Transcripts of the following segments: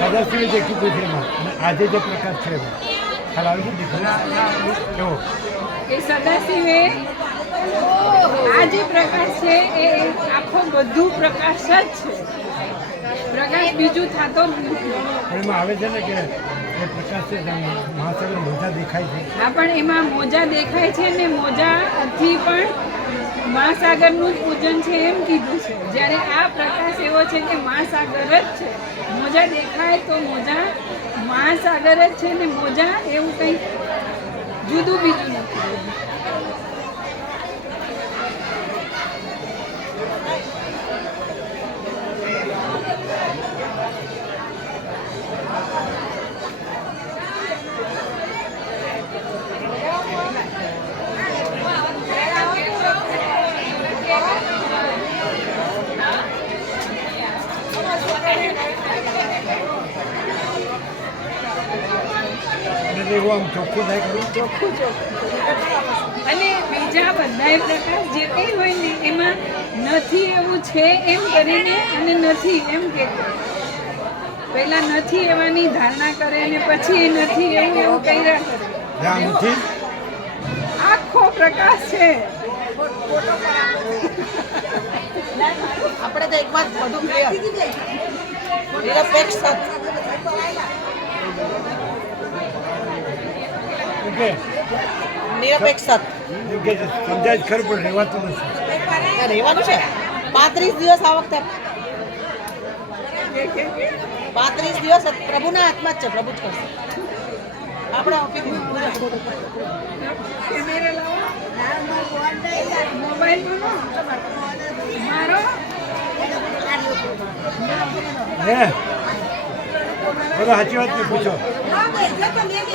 સદાશિવે જે કીધું છે એમાં અને આજે જે પ્રકાશ છે એમાં ખ્યાલ આવી છે ડિફરન્સ કેવો? એ સદાશિવે આ જે પ્રકાશ છે એ આખો બધું પ્રકાશ જ છે, પ્રકાશ બીજું થતો જ નથી. પણ એમાં આવે છે ને કે એ પ્રકાશ છે મહાસાગર મોજા દેખાય છે. હા, પણ એમાં મોજા દેખાય છે ને મોજાથી પણ મહાસાગરનું જ પૂજન છે એમ કીધું છે. જ્યારે આ પ્રકાશ એવો છે કે મહાસાગર જ છે. મોજા દેખાય તો મોજા મહાસાગર જ છે ને મોજા એવું કંઈક જુદું બીજું નથી. એવું આમ ચોખ્ખું થાય ખરું? ચોખ્ખું અને બીજા બધા પ્રકાશ જે કંઈ હોય ને એમાં નથી એવું છે એમ કરીને અને નથી એમ કે પહેલા નથી એવાની ધારણા કરે અને પછી નથી એવું એવું કર્યા કરે. આખો પ્રકાશ છે. આપણે તો એકવાર બધું ક્લિયર નિરપેક્ષ નિરપેક્ષ સમજાય ખરું પણ રહેવાતું નથી. રહેવાનું છે 35 દિવસ આ વખતે 35 દિવસ પ્રભુના હાથમાં જ છે, પ્રભુ જ કરશે. આપણે આપી દીધું મારો હે બધો સાચી વાત નહીં પૂછો,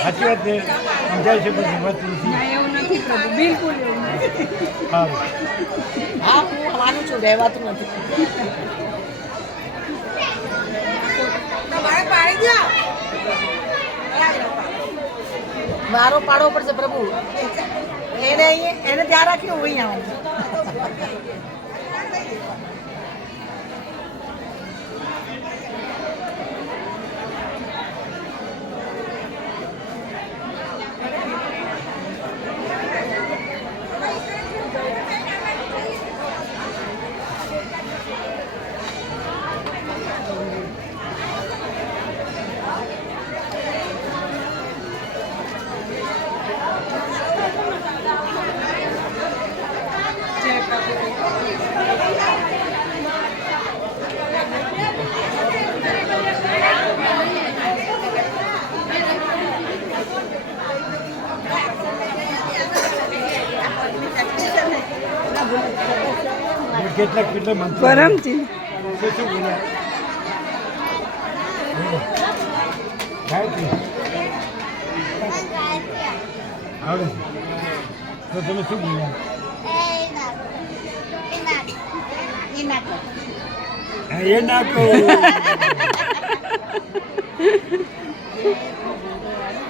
સાચી વાત નહીં સમજાય છે પણ રહેવાતું નથી. ના, એવું નથી પ્રભુ, બિલકુલ એવું નથી. સારું. હા, હું માનું છું રહેવાતું નથી. મારો પાડવો પડશે પ્રભુ, એને ધ્યાન રાખ્યું હું અહીંયા આવવાનું. કેટલા મંત્રો પરમથી શું બોલ્યા? ગાયત્રી આવડે છે તો તમે શું બોલ્યા? એ ના કહો.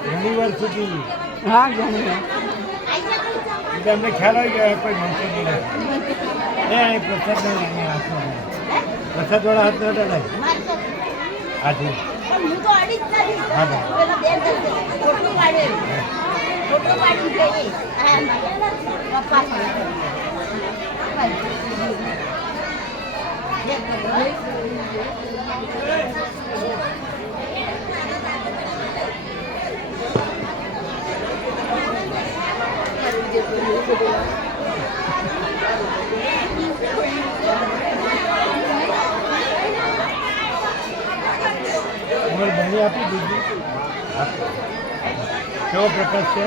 ઘણી વાર સુધી હા ઘણી વાર એટલે અમને ખ્યાલ આવી ગયો કોઈ મંત્ર નહીં એ અહીં પ્રસાદ નહીં હાથમાં પ્રસાદ વાળા હાથ ન અડાય. આજે તમારી બહેની આપી દીધી. કેવો પ્રકાશ છે?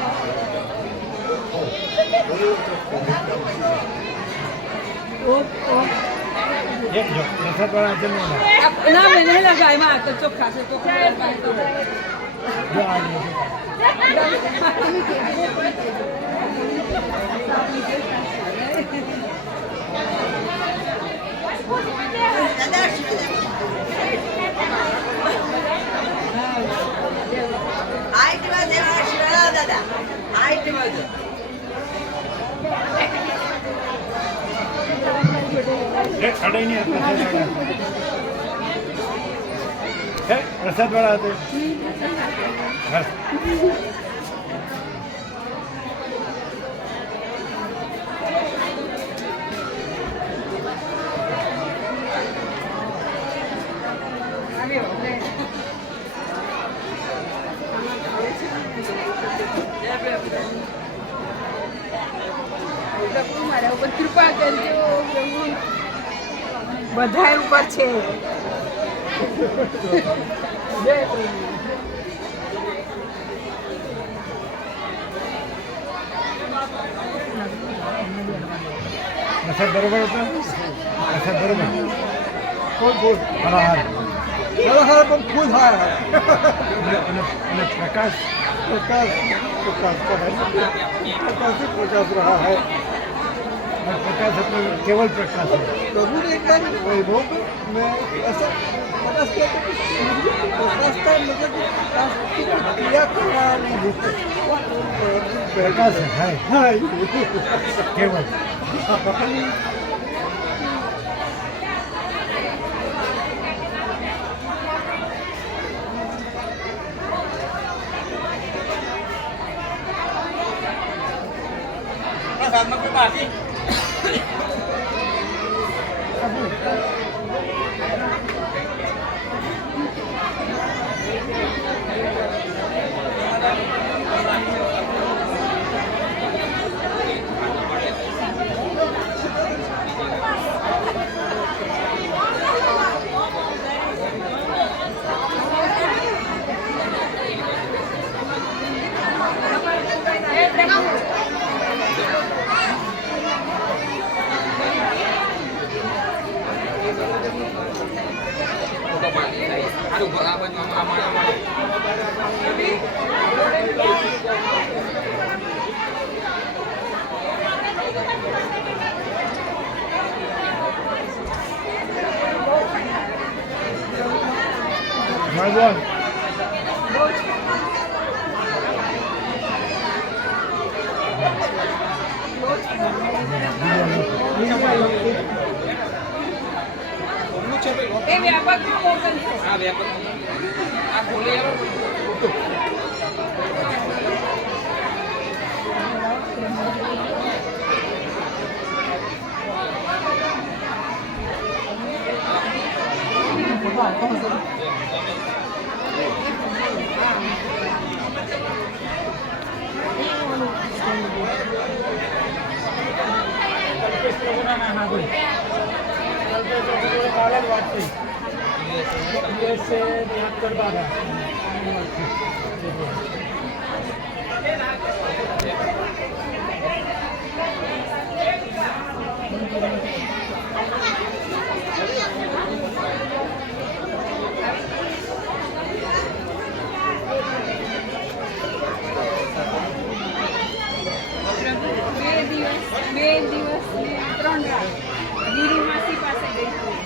એક જો પ્રસાદ વાળા હાથે ના મેં નહીં લગા એમાં તો ચોખ્ખા છે ચોખ્ખા જો આ લો. એ કઢાઈની પ્રસાદ વાળા હે પ્રસાદ વાળા હતા બસ. આવ્યો લે. પ્રભુ મારા ઉપર કૃપા કરજો પ્રભુ. બધાય ઉપર છે. જય પ્રભુ. પ્રસાદ બરોબર હતો પ્રસાદ બરોબર ફરાહાર फलाहार पण फूल है અને પ્રકાશ प्रकाश प्रकाश का है प्रकाश ही प्रकाश रहा है और प्रकाश अपने केवल प्रकाश है. प्रभु ने कहा वैभव में ऐसा प्रकाश किया कि प्रकाश का मतलब कि प्रकाश की क्रिया करना नहीं होते प्रकाश है हाँ केवल. Pardon. એ વ્યાપકમાં મોકલજો. બે દિવસ ને 3 રાત ગીરીમાસી પાસે ગઈ હતી.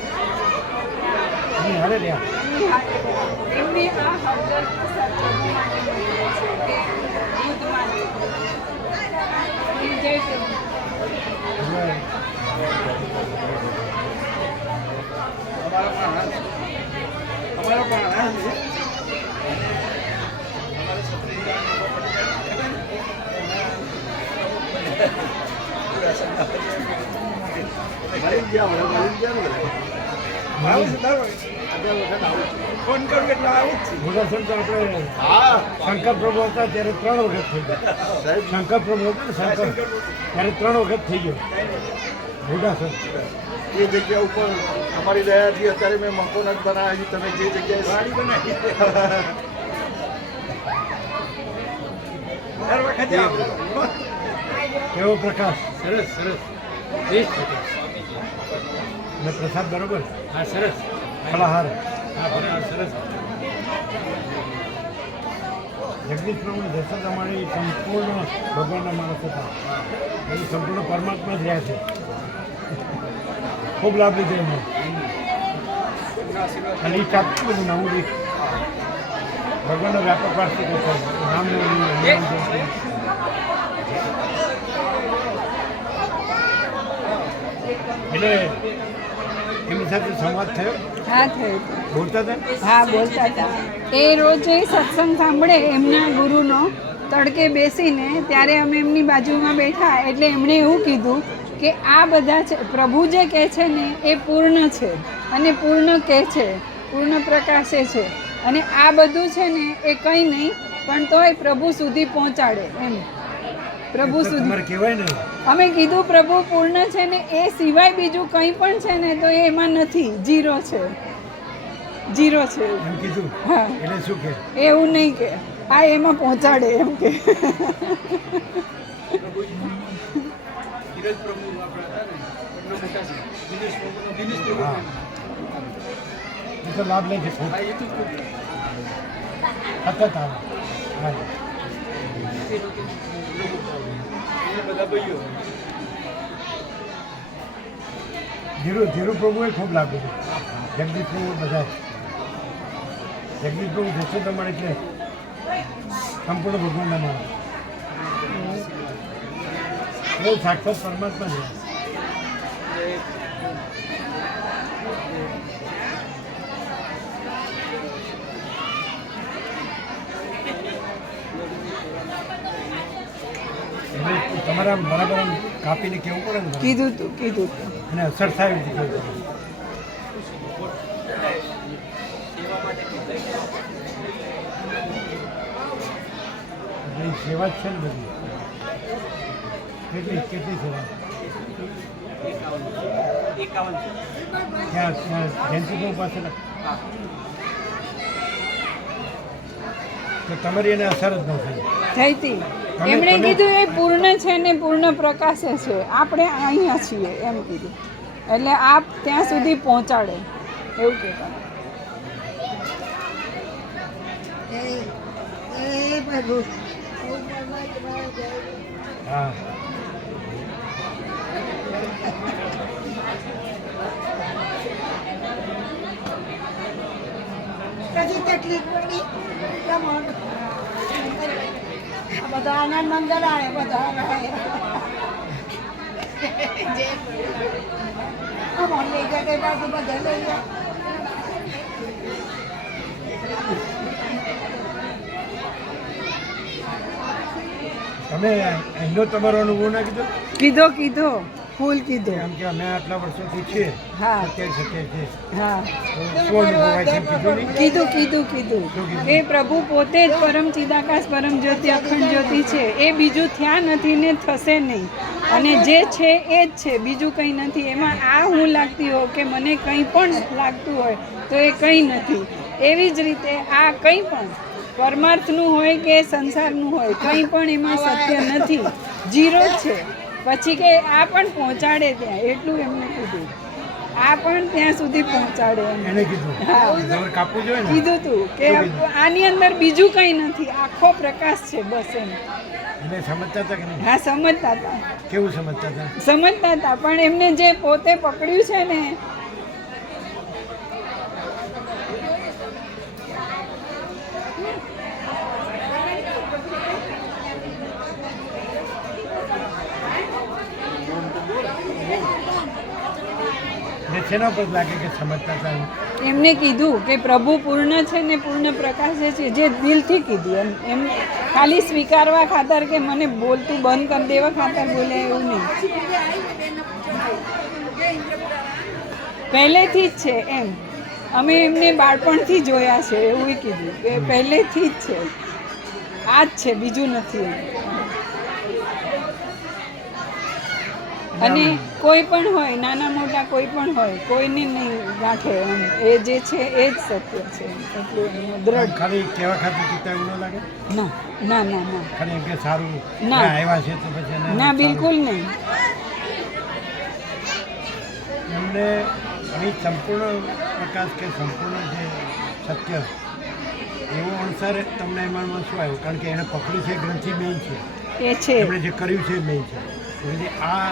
અરે રહ્યા એમની આ હળદર પ્રસાદ પ્રભુ માટે મળ્યો છે તે દૂધમાં છે. જય પ્રભુ. हमारा पढ़ा है ફોન કરું એટલે આવું જ મોટા સંત આપણે હા શંકર પ્રભુ હતા ત્યારે 3 વખત થઈ ગયો. શંકર પ્રભુ હતા ને શંકર ત્યારે 3 વખત થઈ ગયો મોટા સંત. એ જગ્યા ઉપર અમારી દયાથી અત્યારે મેં મકોનક બનાવી તમે જે જગ્યાએ સાડી બનાવી દર વખતે કેવો પ્રકાશ સરસ સરસ બેસ્ટ પ્રકાશ. અને પ્રસાદ બરોબર હા સરસ. ફલાહાર હા બરાબર સરસ. જગદીશ પ્રભુ જશોદામાની સંપૂર્ણ ભગવાનના માણસ હતા એ સંપૂર્ણ પરમાત્મા જ રહ્યા છે. ખૂબ લાભ લીધો એમને અને એ ચાપતું બધું નવું રીત ભગવાનનો વ્યાપક વાર્ષિક છે એટલે એમની સાથે સંવાદ થયો? હા થયું હતું. બોલતા હતા? હા બોલતા હતા. એ રોજે સત્સંગ સાંભળે એમના ગુરુનો તડકે બેસીને, ત્યારે અમે એમની બાજુમાં બેઠા એટલે એમણે એવું કીધું કે આ બધા છે પ્રભુ જે કહે છે ને એ પૂર્ણ છે અને પૂર્ણ કહે છે, પૂર્ણ પ્રકાશે છે, અને આ બધું છે ને એ કંઈ નહીં પણ તોય પ્રભુ સુધી પહોંચાડે એમ. પ્રભુ તો સુધી તમારે કહેવાય ને અમે કીધું પ્રભુ પૂર્ણ છે ને એ સિવાય બીજું કંઈ પણ છે ને તો એમાં નથી, ઝીરો છે, ઝીરો છે. એમ કીધું હા એટલે શું કે એવું નહીં કે આ એમાં પહોંચાડે એમ કે. હા એ તો લાભ લે છે ખૂબ. સતત આવે. હા ધીરુ પ્રભુએ ખૂબ લાભ લીધો. જગદીશ પ્રભુ બધા જગદીશ પ્રભુ જશોદા એટલે સંપૂર્ણ ભગવાનના માણસ. એવું સાક્ષાત પરમાત્મા છે. એટલે તમારા બરાબર આમ કાપીને કેવું પડે ને કીધું તું એને અસર થાય એવી રીતે કહેવું પડે. એટલે એ સેવા જ છે ને બધી. કેટલી સેવા ત્યાં જયંતિભાઈ પાસે તો તમારી એને અસર જ ન થઈ. થઈ હતી. એમણે કીધું એ પૂર્ણ છે ને પૂર્ણ પ્રકાશે છે, આપણે અહીંયા છીએ એમ કીધું. એટલે આપ ત્યાં સુધી પહોંચાડે એવું કહેતા. એ પ્રભુ હા પછી તકલીફ પડી બધા આનંદ મંગળ આવે બધા અમારે લઈ જાય બાજુ બધા લઈ જાય. તમે એનો તમારો અનુભવ ના કીધો? કીધો ફૂલ કીધો. આમ કે અમે આટલા વર્ષોથી છીએ, હા. સત્ય છે. હા તો શું અનુભવ હોય છે એમ કીધું નહીં? કીધું એ પ્રભુ પોતે જ પરમ ચિદાકાશ પરમ જ્યોતિ અખંડ જ્યોતિ છે. એ બીજું થયા નથી ને થશે નહીં, અને જે છે એ જ છે, બીજું કંઈ નથી. એમાં આ હું લાગતી હોય કે મને કંઈ પણ લાગતું હોય તો એ કંઈ નથી. એવી જ રીતે આ કંઈ પણ પરમાર્થનું હોય કે સંસારનું હોય, કંઈ પણ એમાં સત્ય નથી, જીરો જ છે. પછી કે આ પણ પહોંચાડે ત્યાં, એટલું એમને કીધું. આ પણ ત્યાં સુધી પહોંચાડે એમ. એને કીધું હા. તમારે કાપવું જોઈએ ને. કીધું તું કે આની અંદર બીજું કંઈ નથી, આખો પ્રકાશ છે બસ એમ. એને સમજતા હતા કે નહીં? હા સમજતા હતા, કેવું સમજતા હતા? સમજતા હતા, પણ એમને જે પોતે પકડ્યું છે ને શેના પર લાગે કે સમજતા હતા એમ? એમને કીધું કે પ્રભુ પૂર્ણ છે ને પૂર્ણ પ્રકાશે છે, જે દિલથી કીધું એમ ખાલી સ્વીકારવા ખાતર કે મને બોલતું બંધ કરી દેવા ખાતર બોલે એવું નહીં. પહેલેથી જ છે એમ. અમે એમને બાળપણથી જોયા છે એવું કીધું કે પહેલેથી જ છે, આ જ છે, બીજું નથી એમ. અને કોઈ પણ હોય, નાના મોટા કોઈ પણ હોય, કોઈને નહીં ગાંઠે એમ. એ જે છે એ જ સત્ય છે એટલું એમનું દ્રઢ. ખાલી કેવા ખાતર કીધા એવું ન લાગે? ના ના ના ના ખાલી એમ કે સારું ના. આવ્યા છે તો પછી એને ના સારું. બિલકુલ નહીં. એમને અહીં સંપૂર્ણ પ્રકાશ કે સંપૂર્ણ જે સત્ય એવો અણસાર તમને એમાં શું આવ્યું? કારણ કે એને પકડ્યું છે ગ્રંથિ મેઇન છે, એ છે એમણે જે કર્યું છે મેઇન છે. એટલે આ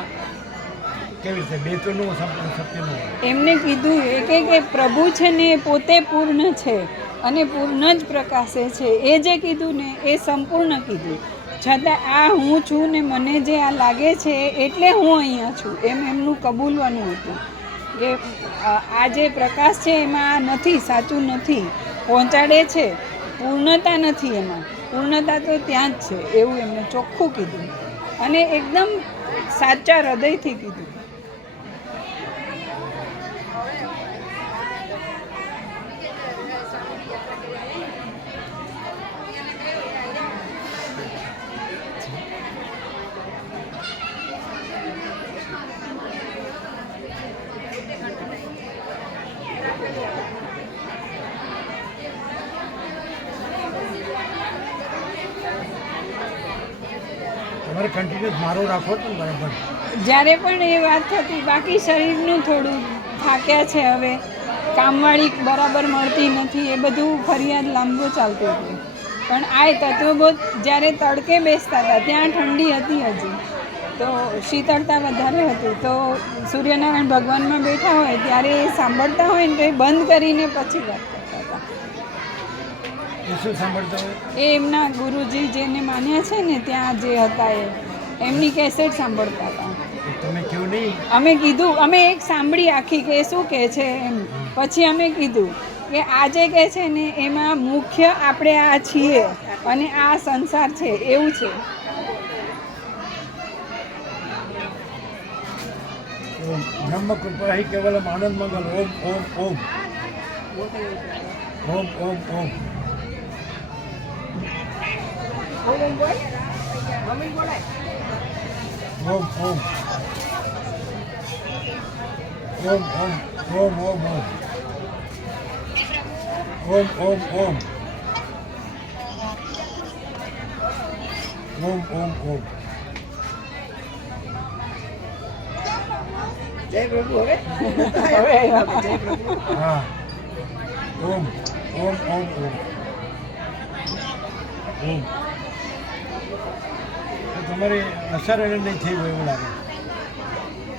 કેવી રીતે બે તો નો સંપૂર્ણ સત્ય નો હોય. એમને કીધું એ કે પ્રભુ છે ને એ પોતે પૂર્ણ છે અને પૂર્ણ જ પ્રકાશે છે. એ જે કીધું ને એ સંપૂર્ણ કીધું. છતાં આ હું છું ને મને જે આ લાગે છે એટલે હું અહીંયા છું એમ એમનું કબૂલવાનું હતું. કે આ જે પ્રકાશ છે એમાં આ નથી, સાચું નથી, પહોંચાડે છે, પૂર્ણતા નથી એમાં, પૂર્ણતા તો ત્યાં જ છે એવું એમને ચોખ્ખું કીધું અને એકદમ સાચા હૃદયથી કીધું. તમારે કન્ટિન્યુઅસ મારો રાખો છો ને બરાબર. જ્યારે પણ એ વાત થતી, બાકી શરીરનું થોડું થાક્યા છે હવે, કામવાળી બરાબર મળતી નથી, એ બધું ફરિયાદ લાંબુ ચાલતું હતું. પણ આ તત્વબોધ જ્યારે તડકે બેસતા હતા ત્યાં ઠંડી હતી હજી, તો શીતળતા વધારે હતી, તો સૂર્યનારાયણ ભગવાનમાં બેઠા હોય ત્યારે એ સાંભળતા હોય ને તો એ બંધ કરીને પછી વાત કરતા હતા. એ શું સાંભળતા હોય? એ એમના ગુરુજી જેને માન્યા છે ને ત્યાં જે હતા એમની કેસેટ સાંભળતા હતા. તમે કેવું નહીં? અમે કીધું, અમે એક સાંભળી આખી કે શું કહે છે એમ, પછી અમે કીધું કે આ જે કહે છે ને એમાં મુખ્ય આપણે આ છીએ અને આ સંસાર છે એવું છે. બ્રહ્મ કૃપા હિ કેવલમ આનંદ મંગલ. ઓમ ઓમ ઓમ ઓમ ઓમ ઓમ. ઓમ ઓમ ઓમ ઓમ ઓમ ઓમ ઓમ ઓમ ઓમ ઓમ ઓમ ઓમ. જય પ્રભુ. હવે હા. ઓમ ઓમ ઓમ ઓમ ઓમ. તમારી અસર એને નહીં થઈ હોય એવું લાગે.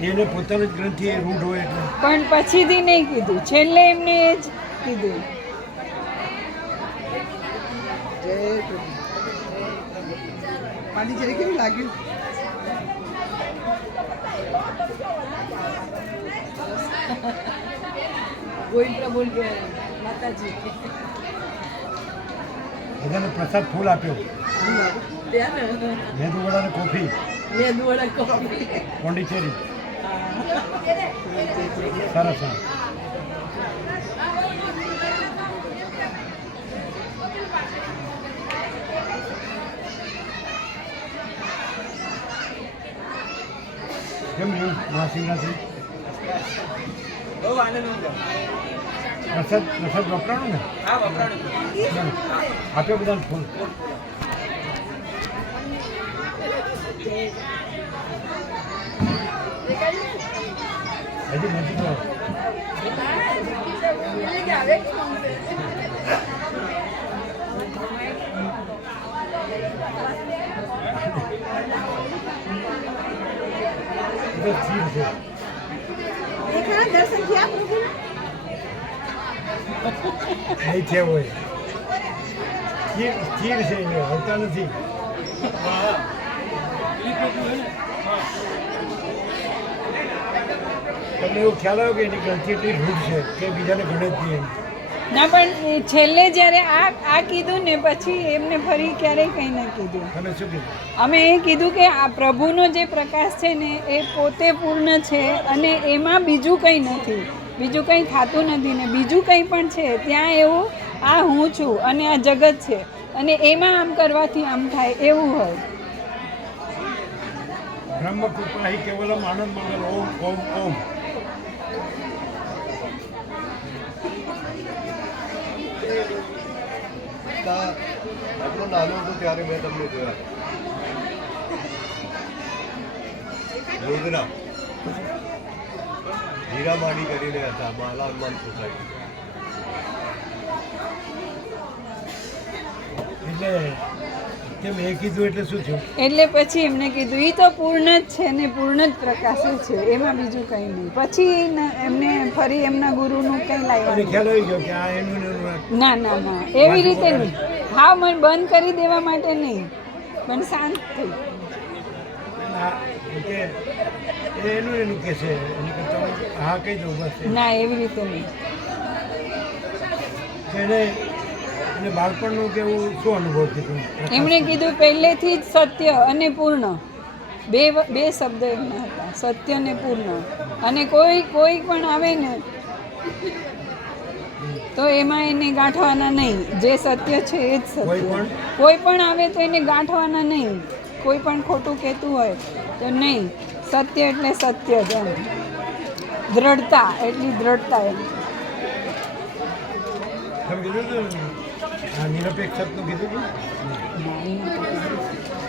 એને પોતાનું જ ગ્રંથિ એ રૂઢ હોય એટલે. પણ પછીથી નહીં કીધું, છેલ્લે એમને એ જ કીધું. જય પ્રભુ. પાંડિચેરી કેવું લાગ્યું? બધાને પ્રસાદ ફૂલ આપ્યો. મેદુવડા ને કોફી. પોંડિચેરી. સરસ. હા. કેમ રહ્યું વાસીનાથી? બહુ આનંદ મળ્યો. પ્રસાદ વપરાણું ને? હા, વપરાણું. આપ્યો બધાને ફૂલ. હજી નથી તો. એ તો સ્થિર છે. દેખા દર્શન થયા પ્રભુ. નહીં થયા હોય. સ્થિર છે, એ આવતા નથી. તમને એવું ખ્યાલ આવ્યો કે એની ગ્રંથિ એટલી રૂઢ છે કે બીજાને ગણે જ નહીં એમ. ના પણ એ છેલ્લે જ્યારે આ કીધું ને પછી એમને ફરી ક્યારેય કંઈ ન કીધું. તમે શું કીધું? અમે એ કીધું કે આ પ્રભુનો જે પ્રકાશ છે ને એ પોતે પૂર્ણ છે અને એમાં બીજું કંઈ નથી, બીજું કંઈ થતું નથી ને બીજું કંઈ પણ છે ત્યાં એવું આ હું છું અને આ જગત છે અને એમાં આમ કરવાથી આમ થાય એવું હોય. બ્રહ્મ કૃપા હિ કેવલમ આનંદ મંગલ. ઓમ ઓમ ઓમ. આટલો નાનો હતો ત્યારે મેં તમને જોયા ગોધરા હીરામાડી કરીને હતા બાલા હનુમાન સોસાયટી. એટલે કે મેં કીધું એટલે શું થયું? એટલે પછી એમને કીધું એ તો પૂર્ણ જ છે ને પૂર્ણ જ પ્રકાશ જ છે, એમાં બીજું કંઈ નહીં. પછી એમને ફરી એમના ગુરુનું કંઈ અને લાવ્યા ખ્યાલ આવી ગયો કે આ એનું ને એનું. ના ના ના એવી રીતે નહીં. હા, મને બંધ કરી દેવા માટે નહીં, પણ શાંત થઈ. આ કે એ એનું એનું કે છે એની કરતાં હા કહી દઉં બસ ના એવી રીતે નહીં. એને બાળપણનું કેવું શું અનુભવ કીધું એમણે કીધું પહેલેથી જ સત્ય અને પૂર્ણ બે શબ્દ એમના હતા, સત્ય ને પૂર્ણ. અને કોઈ પણ આવે ને તો એમાં એને ગાંઠવાના નહીં, જે સત્ય છે એ જ સત્ય. કોઈ પણ આવે તો એને ગાંઠવાના નહીં, કોઈ પણ ખોટું કહેતું હોય તો નહીં, સત્ય એટલે સત્ય જ એમ. દ્રઢતા એટલી દ્રઢતા એમ. તમે કીધું હતું નિરપેક્ષતનું કીધું હતું.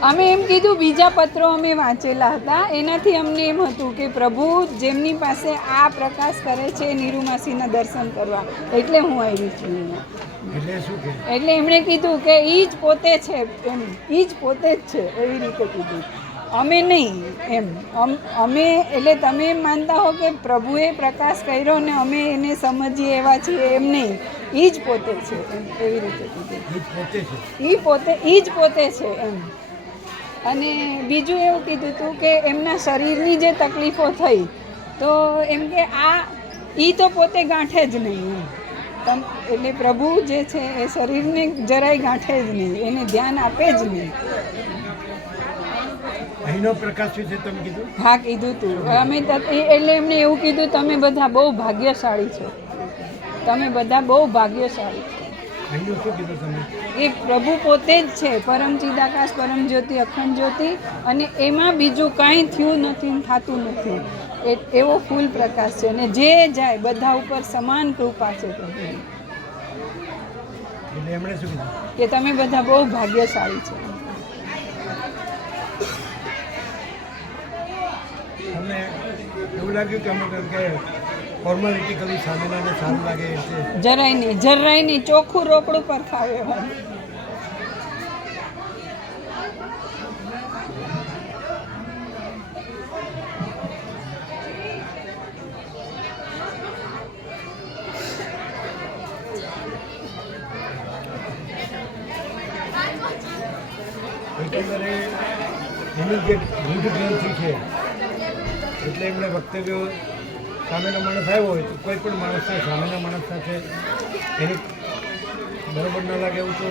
અમે એમ કીધું બીજા પત્રો અમે વાંચેલા હતા, એનાથી અમને એમ હતું કે પ્રભુ જેમની પાસે આ પ્રકાશ કરે છે નિરૂમાસીના દર્શન કરવા, એટલે હું આવી છું. એટલે શું કે એટલે એમણે કીધું કે એ જ પોતે છે એમ, એ જ પોતે જ છે એવી રીતે કીધું, અમે નહીં એમ. અમે એટલે તમે એમ માનતા હો કે પ્રભુએ પ્રકાશ કર્યો ને અમે એને સમજીએ એવા છીએ, એમ નહીં. એ જ પોતે છે એમ, એવી રીતે કીધું. એ જ પોતે છે એમ. અને બીજું એવું કીધું હતું કે એમના શરીરની જે તકલીફો થઈ તો એમ કે એ તો પોતે ગાંઠે જ નહીં એમ. એટલે પ્રભુ જે છે એ શરીરને જરાય ગાંઠે જ નહીં, એને ધ્યાન આપે જ નહીં. અહીંનો પ્રકાશ વિશે તમે કીધું. હા કીધું તું અમે એટલે એમને એવું કીધું તમે બધા બહુ ભાગ્યશાળી છો, તમે બધા બહુ ભાગ્યશાળી છો. અહીંનું શું કીધું તમે. એ પ્રભુ પોતે જ છે, પરમ ચિદાકાશ, પરમ જ્યોતિ, અખંડ જ્યોતિ, અને એમાં બીજું કાંઈ થયું નથી, થતું નથી. એવો ફૂલ પ્રકાશ છે અને જે જાય બધા ઉપર સમાન કૃપા છે પ્રભુની. એટલે એમણે શું કીધું કે તમે બધા બહુ ભાગ્યશાળી છો. તમને એવું લાગ્યું કે અમે કે ફોર્માલિટી કરી સામેનાને સારું લાગે એટલે જરાય નહીં, ચોખ્ખું રોકડું પર ખાવે હોય. એકંદરે એની જે ગુડ ગ્રંથિ છે એટલે એમણે વક્તવ્યો સામેનો માણસ આવ્યો હોય તો કોઈ પણ માણસને સામેના માણસ સાથે એની બરોબર ન લાગે એવું તો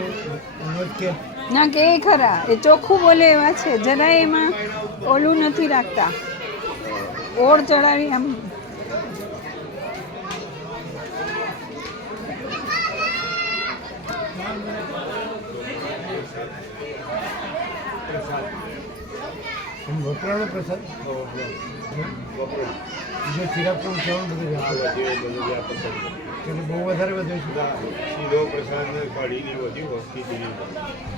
ન જ કે ના કે એ ખરા, એ ચોખ્ખું બોલે એવા છે, જરાય એમાં ઓલું નથી રાખતા, ઓળ ચડાવી આમ. વપરાણો પ્રસાદ બીજો ચિરાગ પણ કેવું બધું એટલે બહુ વધારે વધ્યું છે. સીધો પ્રસાદ ને કઢીની બધી વસ્તી દીધી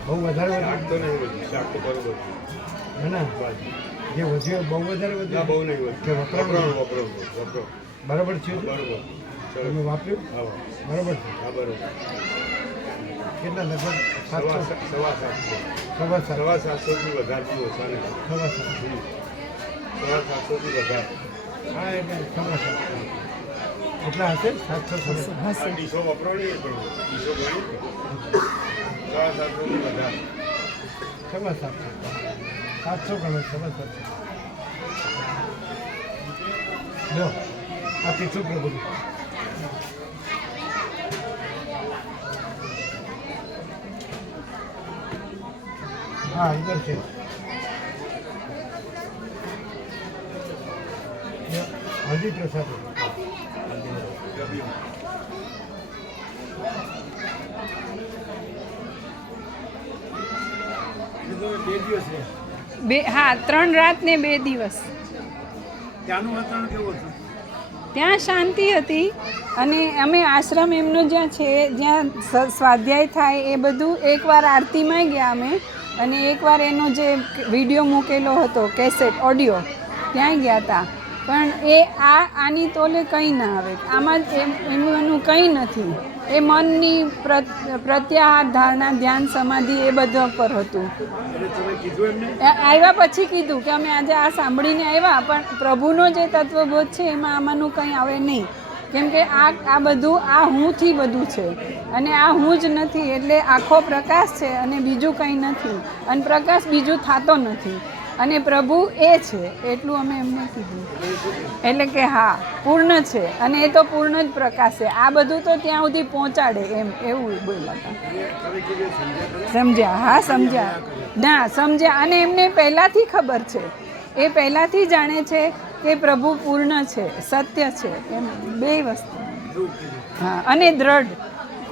બહુ વધારે શાક તો વધ્યું નહીં વધ્યું, શાક તો બરોબર ના જે વધ્યું બહુ વધારે ના વધ્યું બહુ નહીં વધ્યું. કે વપરાણું વપરાણું બરાબર છે. બરોબર તમે વાપર્યું હા બરાબર છે. હા બરોબર. કેટલા લગભગ સવા 700 700થી વધારથી ઓછા ને સવા 700 સવા 700થી વધારે. હા એટલે સવા 700 એટલા હશે 700 આ ડીશો વપરાણી પણ ડીશો ગણી સવા 700થી વધારે. સવા 700 ગણો સવા 700 લો આ પીછું પ્રભુ હા અંદર છે. હજી પ્રસાદ હા 3 રાત ને 2 દિવસ. ત્યાંનું વાતાવરણ કેવું હતું. ત્યાં શાંતિ હતી અને અમે આશ્રમ એમનો જ્યાં છે જ્યાં સ્વાધ્યાય થાય એ બધું એકવાર આરતીમાં ગયા અમે, અને એકવાર એનો જે વિડીયો મૂકેલો હતો કેસેટ ઓડિયો ત્યાં ગયા હતા. પણ એ આની તોલે કંઈ ના આવે, આમાં એમનું કંઈ નથી. એ મનની પ્રત્યાહાર, ધારણા, ધ્યાન, સમાધિ એ બધા પર હતું. તમે કીધું એમને આવ્યા પછી કીધું કે અમે આજે આ સાંભળીને આવ્યા, પણ પ્રભુનો જે તત્વબોધ છે એમાં આમાંનું કંઈ આવે નહીં, કેમ કે આ બધું આ હુંથી બધું છે અને આ હું જ નથી, એટલે આખો પ્રકાશ છે અને બીજું કંઈ નથી, અને પ્રકાશ બીજું થતો નથી. અને પ્રભુ એ છે એટલું અમે એમને કીધું. એટલે કે હા પૂર્ણ છે અને એ તો પૂર્ણ જ પ્રકાશ છે, આ બધું તો ત્યાં સુધી પહોંચાડે એમ એવું બોલ્યા હતા. સમજ્યા? હા સમજ્યા. ના સમજ્યા, અને એમને પહેલાંથી ખબર છે, એ પહેલાંથી જાણે છે કે પ્રભુ પૂર્ણ છે, સત્ય છે, એમ બે વસ્તુ. હા, અને દ્રઢ,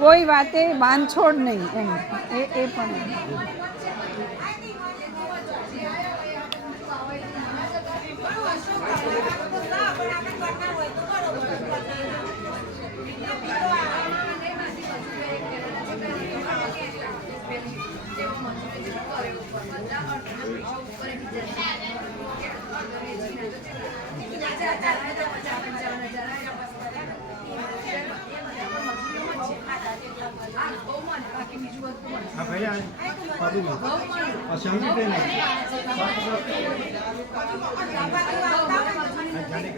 કોઈ વાતે બાંધછોડ નહીં એમ, એ પણ. હા ભાઈ આ પાડું આ શામની ટ્રેન આવી. હા, જાણી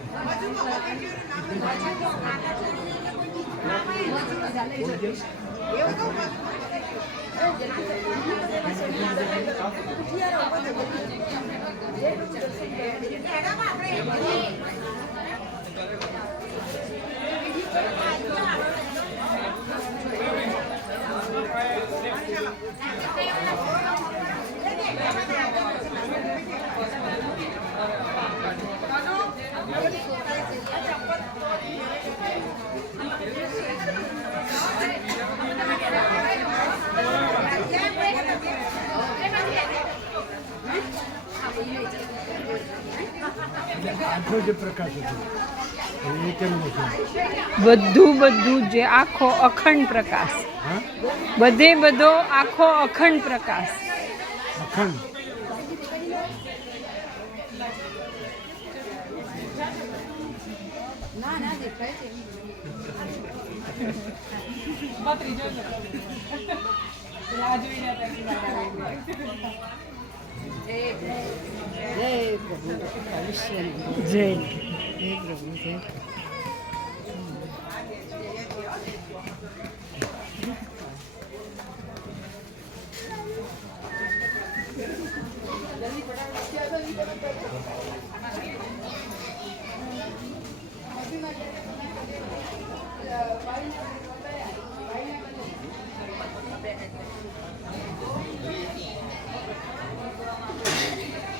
ગઈ. આખો જે પ્રકાશ હતો એ કેમનો છે? બધું જે આખો અખંડ પ્રકાશ, હા, બધો આખો અખંડ પ્રકાશ. અખંડ. જય